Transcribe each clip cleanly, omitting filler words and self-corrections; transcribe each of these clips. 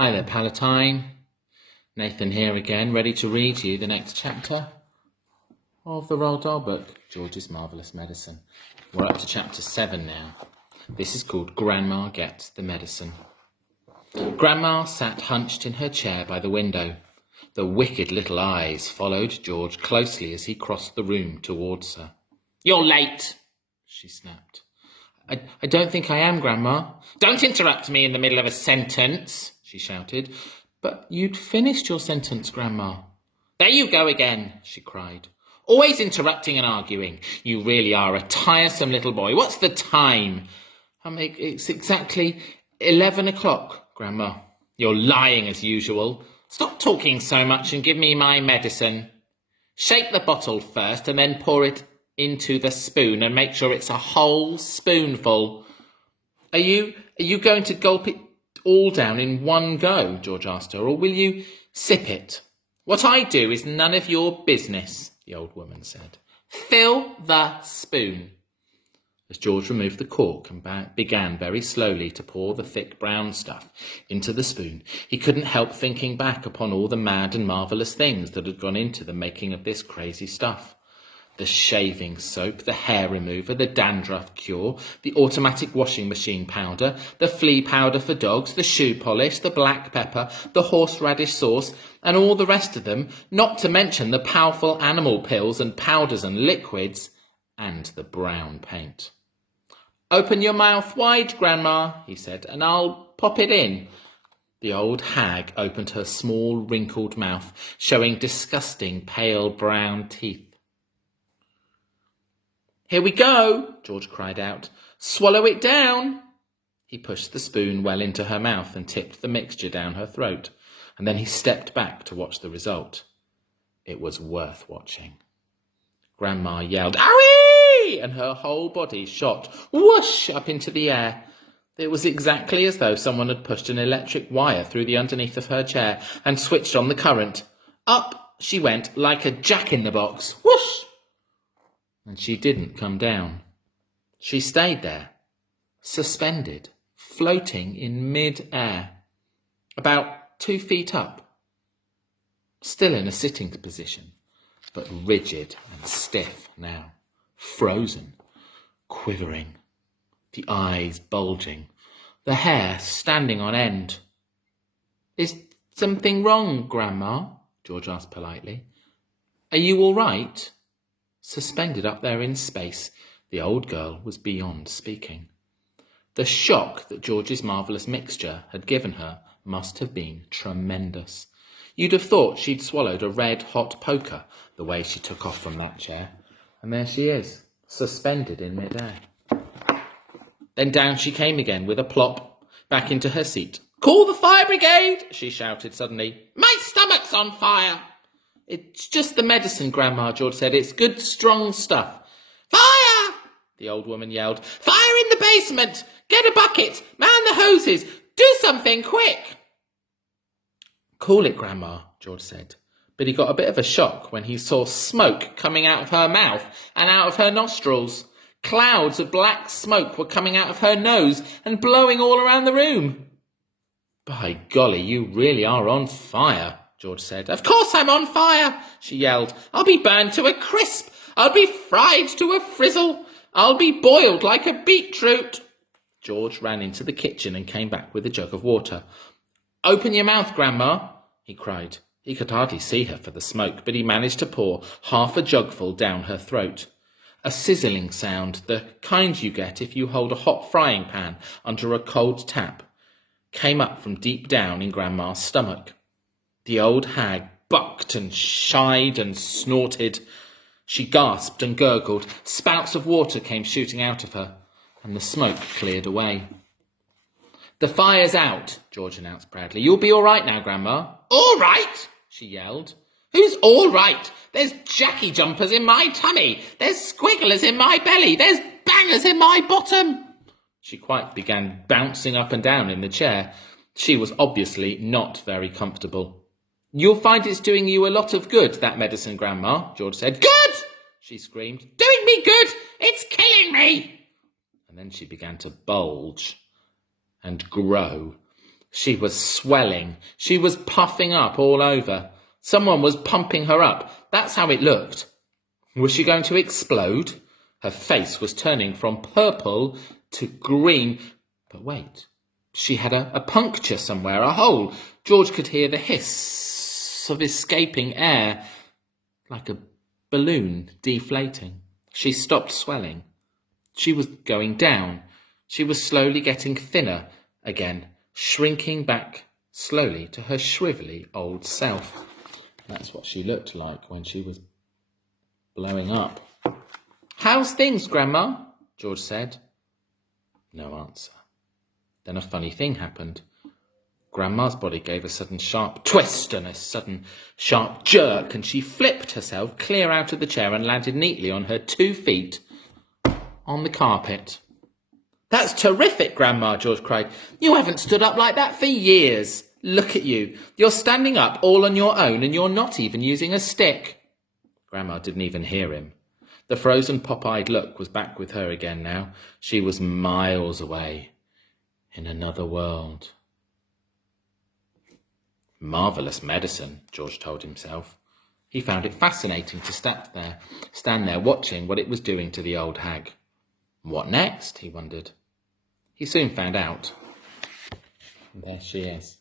Hi there, Palatine. Nathan here again, ready to read you the next chapter of the Roald Dahl book, George's Marvellous Medicine. We're up to chapter 7 now. This is called Grandma Gets the Medicine. Grandma sat hunched in her chair by the window. The wicked little eyes followed George closely as he crossed the room towards her. "You're late," she snapped. I don't think I am, Grandma." "Don't interrupt me in the middle of a sentence," she shouted. "But you'd finished your sentence, Grandma." "There you go again," she cried. "Always interrupting and arguing. You really are a tiresome little boy. What's the time?" It's exactly 11 o'clock, Grandma." "You're lying as usual. Stop talking so much and give me my medicine. Shake the bottle first and then pour it into the spoon and make sure it's a whole spoonful." Are you going to gulp it all down in one go?" George asked her, "or will you sip it?" "What I do is none of your business," the old woman said. "Fill the spoon." As George removed the cork and began very slowly to pour the thick brown stuff into the spoon, he couldn't help thinking back upon all the mad and marvellous things that had gone into the making of this crazy stuff. The shaving soap, the hair remover, the dandruff cure, the automatic washing machine powder, the flea powder for dogs, the shoe polish, the black pepper, the horseradish sauce, and all the rest of them, not to mention the powerful animal pills and powders and liquids, and the brown paint. "Open your mouth wide, Grandma," he said, "and I'll pop it in." The old hag opened her small, wrinkled mouth, showing disgusting, pale brown teeth. "Here we go," George cried out. "Swallow it down." He pushed the spoon well into her mouth and tipped the mixture down her throat, and then he stepped back to watch the result. It was worth watching. Grandma yelled, "Owie!" and her whole body shot whoosh up into the air. It was exactly as though someone had pushed an electric wire through the underneath of her chair and switched on the current. Up she went like a jack-in-the-box. Whoosh! And she didn't come down. She stayed there, suspended, floating in mid-air, about 2 feet up, still in a sitting position, but rigid and stiff now, frozen, quivering, the eyes bulging, the hair standing on end. "Is something wrong, Grandma?" George asked politely. "Are you all right?" Suspended up there in space, the old girl was beyond speaking. The shock that George's marvellous mixture had given her must have been tremendous. You'd have thought she'd swallowed a red-hot poker the way she took off from that chair. And there she is, suspended in mid-air. Then down she came again with a plop, back into her seat. "Call the fire brigade!" she shouted suddenly. "My stomach's on fire!" "It's just the medicine, Grandma," George said. "It's good, strong stuff." "Fire!" the old woman yelled. "Fire in the basement! Get a bucket! Man the hoses! Do something, quick!" "Call it, Grandma," George said. But he got a bit of a shock when he saw smoke coming out of her mouth and out of her nostrils. Clouds of black smoke were coming out of her nose and blowing all around the room. "By golly, you really are on fire," George said. "Of course I'm on fire," she yelled. "I'll be burned to a crisp. I'll be fried to a frizzle. I'll be boiled like a beetroot." George ran into the kitchen and came back with a jug of water. "Open your mouth, Grandma," he cried. He could hardly see her for the smoke, but he managed to pour half a jugful down her throat. A sizzling sound, the kind you get if you hold a hot frying pan under a cold tap, came up from deep down in Grandma's stomach. The old hag bucked and shied and snorted. She gasped and gurgled. Spouts of water came shooting out of her, and the smoke cleared away. "The fire's out," George announced proudly. "You'll be all right now, Grandma." "All right?" she yelled. "Who's all right? There's Jackie jumpers in my tummy. There's squigglers in my belly. There's bangers in my bottom." She quite began bouncing up and down in the chair. She was obviously not very comfortable. "You'll find it's doing you a lot of good, that medicine, Grandma," George said. "Good!" she screamed. "Doing me good! It's killing me!" And then she began to bulge and grow She was swelling. She was puffing up all over. Someone was pumping her up. That's how it looked. Was she going to explode? Her face was turning from purple to green. But wait, she had a puncture somewhere, a hole. George could hear the hiss of escaping air, like a balloon deflating. She stopped swelling. She was going down. She was slowly getting thinner again, shrinking back slowly to her shrivelly old self. That's what she looked like when she was blowing up. "How's things, Grandma?" George said. No answer. Then a funny thing happened. Grandma's body gave a sudden sharp twist and a sudden sharp jerk, and she flipped herself clear out of the chair and landed neatly on her 2 feet on the carpet. "That's terrific, Grandma," George cried. "You haven't stood up like that for years. Look at you. You're standing up all on your own and you're not even using a stick." Grandma didn't even hear him. The frozen pop-eyed look was back with her again now. She was miles away, in another world. Marvellous medicine, George told himself. He found it fascinating to stand there watching what it was doing to the old hag. What next, he wondered. He soon found out. And there she is.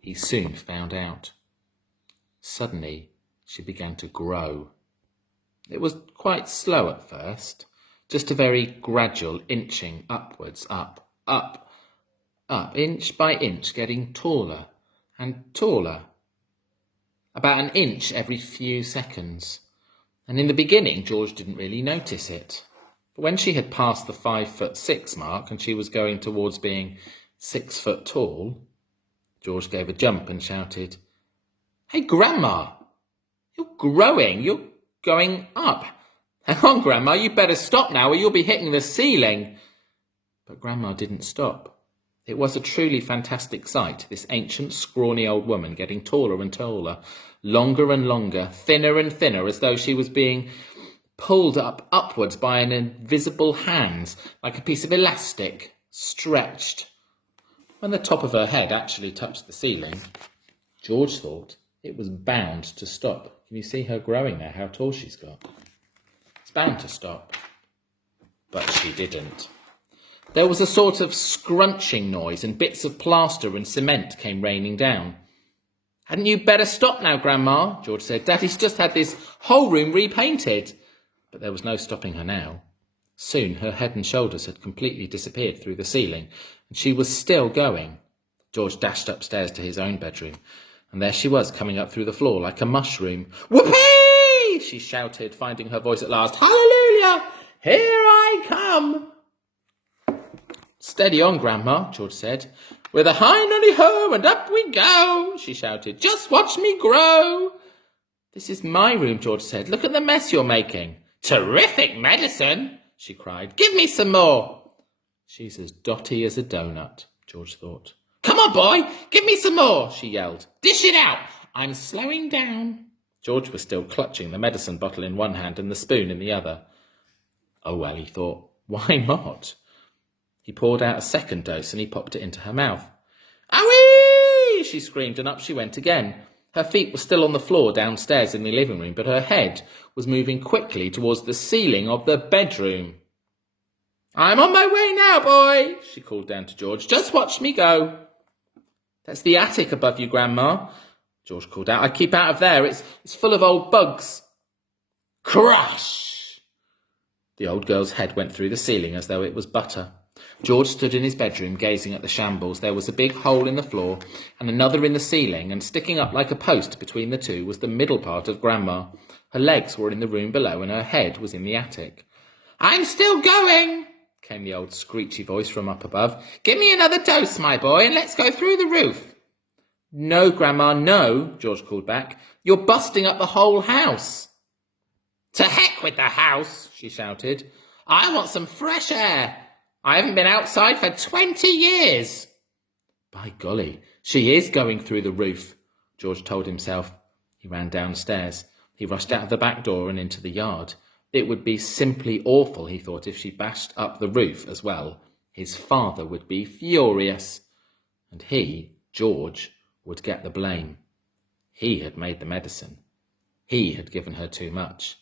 He soon found out. Suddenly, she began to grow. It was quite slow at first, just a very gradual inching upwards, up, inch by inch, getting taller and taller. About an inch every few seconds. And in the beginning, George didn't really notice it. But when she had passed the 5'6" mark and she was going towards being 6 foot tall, George gave a jump and shouted, "Hey, Grandma, you're growing, you're going up. Hang on, Grandma, you better stop now or you'll be hitting the ceiling." But Grandma didn't stop. It was a truly fantastic sight, this ancient, scrawny old woman getting taller and taller, longer and longer, thinner and thinner, as though she was being pulled upwards by an invisible hand, like a piece of elastic, stretched. When the top of her head actually touched the ceiling, George thought it was bound to stop. Can you see her growing there, how tall she's got? It's bound to stop. But she didn't. There was a sort of scrunching noise and bits of plaster and cement came raining down. "Hadn't you better stop now, Grandma?" George said. "Daddy's just had this whole room repainted." But there was no stopping her now. Soon her head and shoulders had completely disappeared through the ceiling, and she was still going. George dashed upstairs to his own bedroom, and there she was coming up through the floor like a mushroom. "Whoopee!" she shouted, finding her voice at last. "Hallelujah! Here I come!" "Steady on, Grandma," George said. "With a high noddy ho and up we go," she shouted. "Just watch me grow." "This is my room," George said. "Look at the mess you're making." "Terrific medicine," she cried. "Give me some more." She's as dotty as a donut, George thought. "Come on, boy, give me some more," she yelled. "Dish it out. I'm slowing down." George was still clutching the medicine bottle in one hand and the spoon in the other. Oh, well, he thought, why not? He poured out a second dose and he popped it into her mouth. "Owie!" she screamed, and up she went again. Her feet were still on the floor downstairs in the living room, but her head was moving quickly towards the ceiling of the bedroom. "I'm on my way now, boy," she called down to George. "Just watch me go." "That's the attic above you, Grandma," George called out. "I'd keep out of there. It's full of old bugs." Crash! The old girl's head went through the ceiling as though it was butter. George stood in his bedroom gazing at the shambles. There was a big hole in the floor and another in the ceiling, and sticking up like a post between the two was the middle part of Grandma. Her legs were in the room below and her head was in the attic. "I'm still going," came the old screechy voice from up above. "Give me another dose, my boy, and let's go through the roof." "No, Grandma, no," George called back. "You're busting up the whole house." "To heck with the house," she shouted. "I want some fresh air. I haven't been outside for 20 years. "By golly, she is going through the roof," George told himself. He ran downstairs. He rushed out of the back door and into the yard. It would be simply awful, he thought, if she bashed up the roof as well. His father would be furious. And he, George, would get the blame. He had made the medicine. He had given her too much.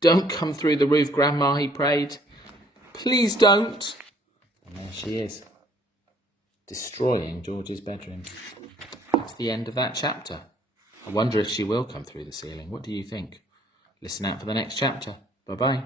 "Don't come through the roof, Grandma," he prayed. "Please don't." And there she is, destroying George's bedroom. That's the end of that chapter. I wonder if she will come through the ceiling. What do you think? Listen out for the next chapter. Bye-bye.